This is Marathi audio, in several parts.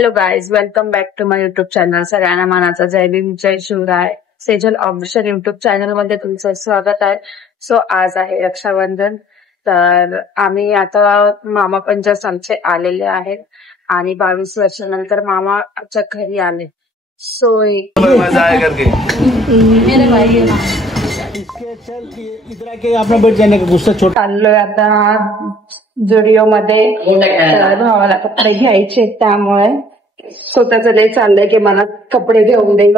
Hello guys, welcome back to my YouTube channel. सगळ्यांना मानाचा जय भीम जय Shivrai. Sejal official YouTube channel मध्ये तुमचं स्वागत आहे. सो आज आहे रक्षाबंधन, तर आम्ही आता मामा पण जस्ट आमचे आलेले आहेत आणि 22 वर्षानंतर मामा आमच्या घरी आले. सो मजा आया करके मेरे भाई आपला बैठ जाने का गुस्सा छोटा. चाललोय आता जुडिओ मध्ये. तर भावाला कपडे घ्यायचे, त्यामुळे स्वतःच लय चाललंय की मला कपडे घेऊन दे.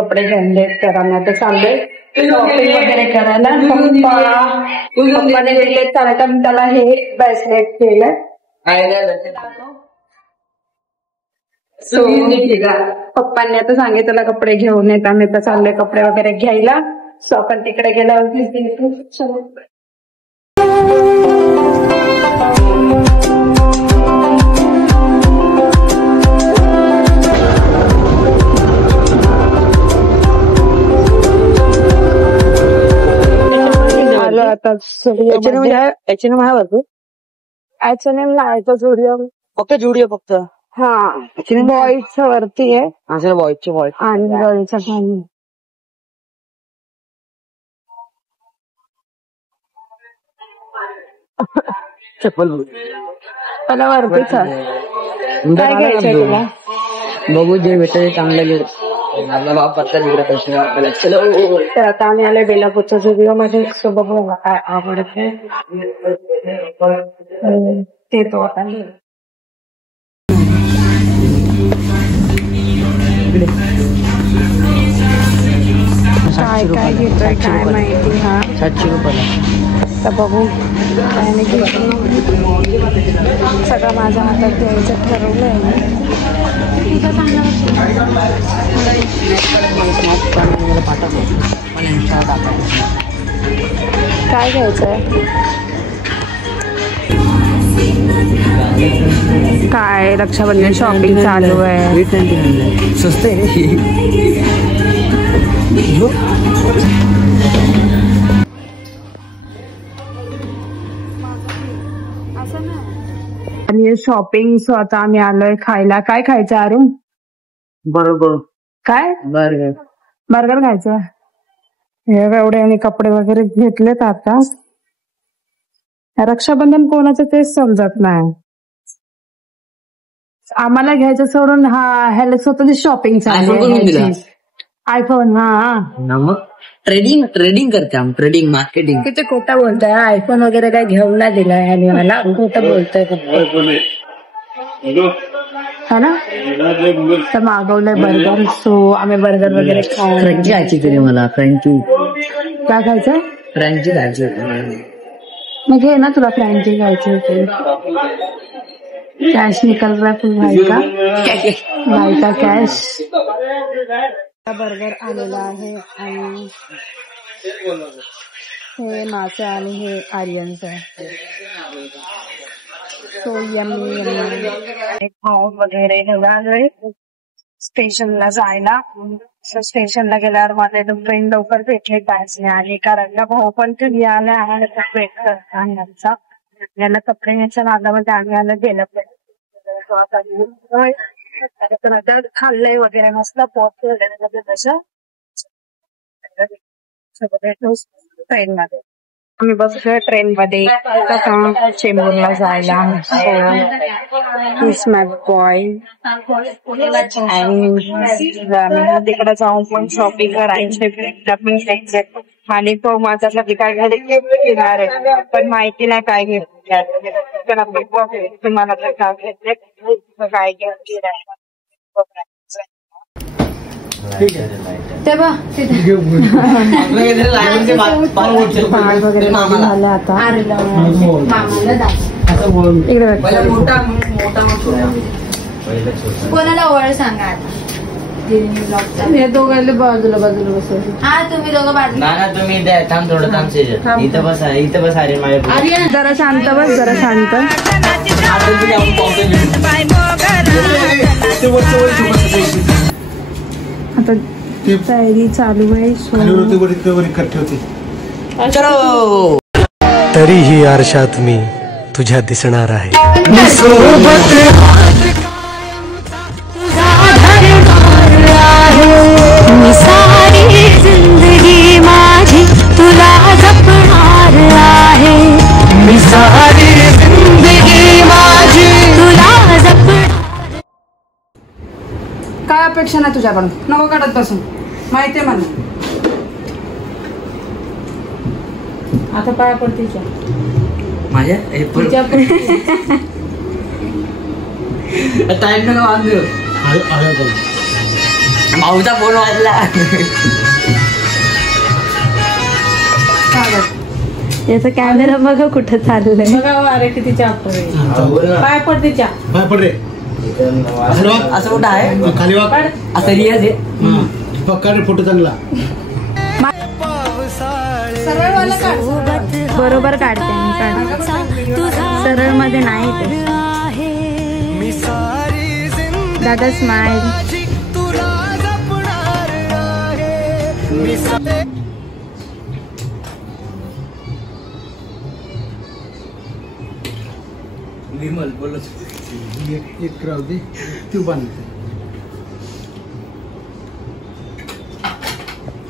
तर आम्ही आता चाललोय शॉपिंग वगैरे करायला. पप्पाने दिले कारण त्याला हे ब्रेसलेट केलं. पप्पांनी आता सांगितलं कपडे घेऊन येत. आम्ही आता चाललोय कपडे वगैरे घ्यायला. सो आपण तिकडे गेल्यावर आलो आता स्टुडिओ. H&M आहे बघ. H&M आहे तो स्टुडिओ, फक्त जुडिओ फक्त. हा बॉईज वरती आहे असं बॉयचे बॉय आणि गर्लचं खाली. चप्पल मला वरतीच आहे. काय घ्यायचंय तुला? बघू जे भेटते चांगलं घे. आपला बाप पत्ता बिघडत असतो. चलो तर आता आम्ही आलोय बेलापूरच्या स्टुडिओ मध्ये. सो बघू मला काय आवडते ते तो आता. काय काय घेतोय काय माहिती. हा 700 रुपयाला. तर बघू काय नाही घेतो. सगळं माझ्या हातात द्यायचं ठरवलंय मी. काय घ्यायचंय? काय रक्षाबंधन शॉपिंग चालू आहे. स्वस्त आहे. आणि शॉपिंग. सो आता आम्ही आलोय खायला. काय खायचं अरुण? बरोबर. काय बर्गर. बर्गर खायचं. हे एवढे आणि कपडे वगैरे घेतलेत. आता रक्षाबंधन कोणाचं तेच समजत नाही. आम्हाला घ्यायचं सोडून ह्याला स्वतःची शॉपिंग चालू. आयफोन. हा मग ट्रेडिंग करते आम्ही. Trading marketing. किती खोटं बोलतोय. आयफोन वगैरे काय घेऊन नाही दिलाय ह्याने मला. खोटं बोलतोय हा ना. तर मागवलंय बर्गर. सो आम्ही बर्गर वगैरे फ्रँकी खायची तरी मला. फ्रँकी काय खायचं? फ्रँकी खायची. मग घे ना, तुला फ्रँकी खायची होती. कॅश निकल रहा फुल भाई का कॅश. बर्गर आलेला आहे आणि हे माझं आणि हे आर्यनचं आहे. सो यम्मी खाऊन वगैरे आलोय स्टेशनला जायला. सो स्टेशनला गेल्यावर माझे ट्रेन लवकर भेटले पाहिजे आणि कारण भाऊ पण तुम्ही आले आहे वेट करता. याला कपडे न्यायच्या नादामध्ये आम्ही आलं गेलं खाल्लंय वगैरे मस्त पोहोच वगैरे तसं ट्रेन मध्ये. आम्ही बसलोय ट्रेन मध्ये चेंबूरला जायला. हिज माय बॉय. आणि तिकडे जाऊन पण शॉपिंग करायचे आणि तो माझ्यासाठी काय घरी घेणार आहे पण माहिती नाही काय घेत. तुम्हाला काय घेतले काय घेणार ते बघ वगैरे झालं आता. कोणाला ओळ सांगा आता. हे दोघांना बाजूला बसवलं. हा तुम्ही दोघं बाजूला. तुम्ही थांब थोडं. थांब इथं बस. इथं बस. अरे माझ्या जरा शांत बस. जरा शांत. आता तयारी चालू आहे. तरीही आरशात मी तुझ्या दिसणार आहे. अपेक्षा नाही तुझ्याकडून, नको काढत बसून, माहितीये मला. आता पाया पडते माझ्या टाइम नका बांधू. भाऊचा फोन वाजला. याचा कॅमेरा बघा कुठं चाललंय. बघा अरे किती चाप पाय पडते चा पाय पड रे. असं कुठं आहे खाली वाक. असं रियाज आहे. पक्का रे फोटो चांगला. सरळवाला काढ. बरोबर काढते मी. काढ सरळ मध्ये नाही ते. दादा स्माइल. विमल बोलत एक राहू दे. तू बांध.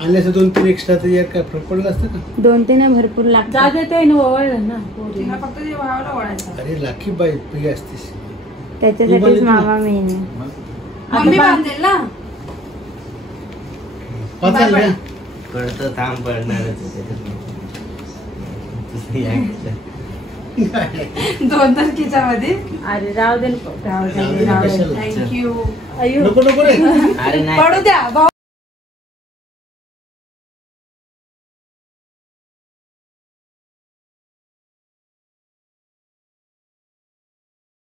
आणल्याचं 2-3 एक्स्ट्रा तर एक काय फरक पडला असतं का? 2-3 भरपूर लागतात. जाते ते ओवळलं ना तिला फक्त ते भावाला वळायचं. अरे लाखी बाई पिगी असतीस. त्याच्यासाठीच मामा मेन. मम्मी बांधेल ना. वाचाल रे. पडतं थांब पडणारच दोन तारखेच्यामध्ये. अरे राव दे थँक्यू. नको नको रे. अरे नाही पडू द्या.